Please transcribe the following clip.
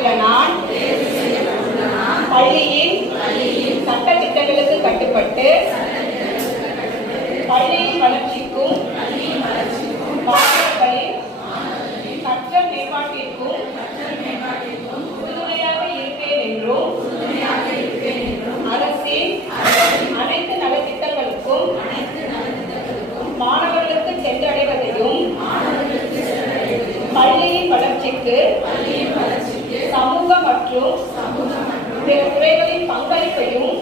செய்யப்பட்டுள்ள நான் பள்ளியின் சட்ட திட்டங்களுக்கு கட்டுப்பட்டு பள்ளியின் வளர்ச்சிக்கும் மாணவர்களின் கற்றல் மேம்பாட்டிற்கும் உறுதுணையாக இருப்பேன் என்றும் அரசின் அனைத்து நலத்திட்டங்களுக்கும் மாணவர்களுக்கு சென்றடைவதையும் பள்ளியின் வளர்ச்சிக்கு சமூக மற்றும் பிற துறைகளின் பங்களிப்பையும்